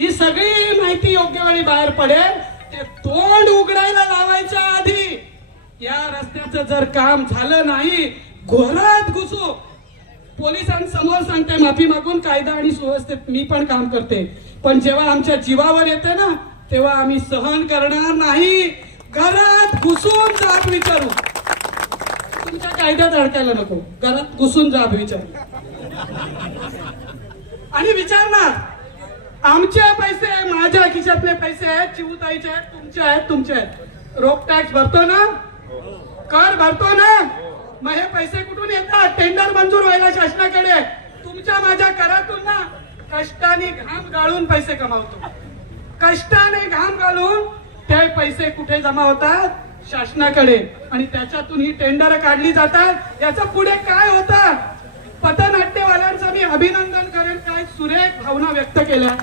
ही सगळी माहिती योग्य वेळी बाहेर पडेल ते तोंड उघडायला लावायच्या आधी या रस्त्याचं जर काम झालं नाही घोरात घुसू. पोलिसांसमोर सांगते माफी मागून कायदा आणि सुव्यवस्थेत मी पण काम करते. पण जेव्हा आमच्या जीवावर येते ना तेव्हा आम्ही सहन करणार नाही. घरात घुसून जाब विचारू. तुमच्या कायद्यात अडकायला नको. घरात घुसून जाब विचारू. आणि विचारणार आमचे पैसे माझ्या खिशातले पैसे आहेत चिवताईचे आहेत तुमचे आहेत तुमचे आहेत. रोख टॅक्स भरतो ना? कर भरतो ना? मग हे पैसे कुठून येतात? टेंडर मंजूर व्हायला शासनाकडे तुमच्या माझ्या करातून ना कष्टाने घाम गाळून पैसे कमावतो. कष्टाने घाम घालून ते पैसे कुठे जमा होतात? शासनाकडे. आणि त्याच्यातून ही टेंडर काढली जातात. याचं पुढे काय होतं? पथनाट्यवाल्यांचं मी अभिनंदन करेन. काय सुरेख भावना व्यक्त केल्या.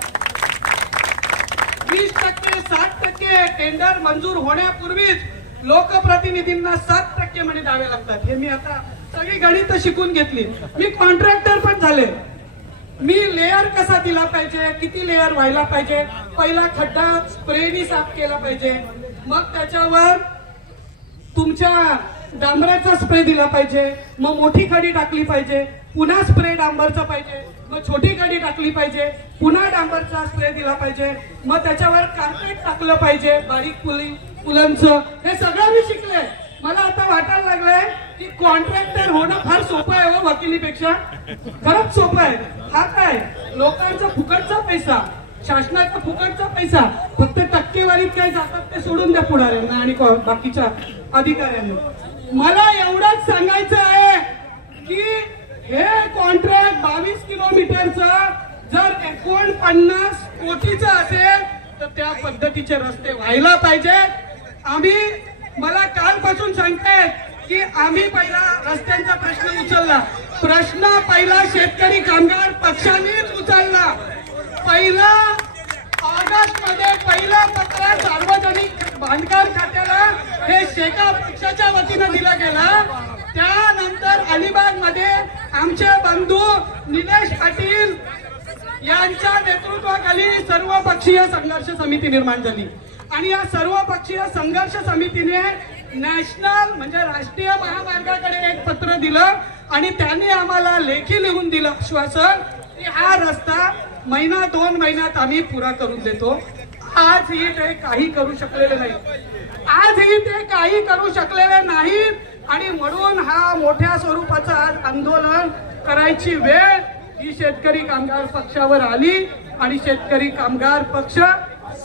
वीस टक्के साठ टक्के टेंडर मंजूर होण्यापूर्वीच लोकप्रतिनिधींना सात टक्के म्हणे द्यावे लागतात. हे मी आता सगळी गणित शिकून घेतली. मी कॉन्ट्रॅक्टर पण झाले. मी लेअर कसा दिला पाहिजे? किती लेअर व्हायला पाहिजे? पहिला खड्डा स्प्रेनी साफ केला पाहिजे. मग त्याच्यावर तुमच्या डांबराचा स्प्रे दिला पाहिजे. मग मोठी खाडी टाकली पाहिजे. पुन्हा स्प्रे डांबरचा पाहिजे. मग छोटी गाडी टाकली पाहिजे पुन्हा डांबरचा स्प्रे दिला पाहिजे मग त्याच्यावर कार्पेट टाकलं पाहिजे बारीक पुली पुलांचं हे सगळं मी शिकले. मला आता वाटायला लागलंय की कॉन्ट्रॅक्टर होणं फार सोपं आहे हो वकिलीपेक्षा. खरंच सोपं आहे. हा काय? लोकांचा फुकटचा पैसा. शासनाचा फुकटचा पैसा. फक्त टक्केवारीत काय जातात ते सोडून द्या पुढाऱ्यांना आणि बाकीच्या अधिकाऱ्यांना. मला एवढंच सांगायचं आहे की हे कॉन्ट्रॅक्ट बावीस किलोमीटरचं जर एकोणपन्नास कोटीचं असेल तर त्या पद्धतीचे रस्ते व्हायला पाहिजेत आम्ही मला कालपासून सांगते की आम्ही पहिला रस्त्यांचा प्रश्न उचलला. प्रश्न पहिला शेतकरी कामगार पक्षानेच उचलला. पहिला ऑगस्टमध्ये पहिला पत्र सार्वजनिक बांधकाम खात्याला हे शेका पक्षाच्या वतीनं दिला गेला. त्यानंतर अलिबागमध्ये आमचे बंधू निलेश पाटील यांच्या नेतृत्वाखाली सर्व पक्षीय संघर्ष समिती निर्माण झाली. आणि या सर्व पक्षीय संघर्ष समितीने नॅशनल म्हणजे राष्ट्रीय महामार्गाकडे एक पत्र दिलं आणि त्यांनी आम्हाला लेखी लिहून दिलं. आश्वासन की हा रस्ता महिना दोन महिन्यात आम्ही पुरा करून देतो. आजही ते काही करू शकलेले नाही आजही ते काही करू शकलेले नाहीत. आणि म्हणून हा मोठ्या स्वरूपाचा आज आंदोलन करायची वेळ ही शेतकरी कामगार पक्षावर आली आणि शेतकरी कामगार पक्ष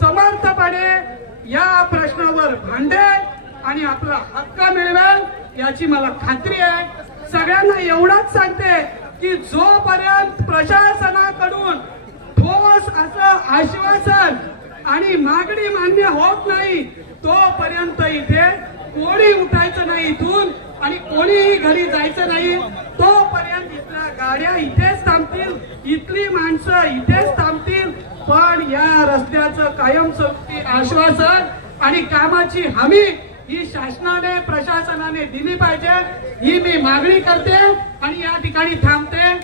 समर्थपणे या प्रश्नावर भांडेल आणि आपला हक्क मिळवेल याची मला खात्री आहे. सगळ्यांना एवढंच सांगते की जोपर्यंत प्रशासनाकडून ठोस असं आश्वासन आणि मागणी मान्य होत नाही तोपर्यंत इथे कोणी उठायचं नाही इथून आणि कोणीही घरी जायचं नाही. तोपर्यंत इथल्या गाड्या इथेच थांबतील इथली माणसं इथेच थांबतील. पण या रस्त्याचं कायमस्वरूपी आश्वासन आणि कामाची हमी ही शासनाने प्रशासनाने दिली पाहिजे. ही मी मागणी करते आणि या ठिकाणी थांबते.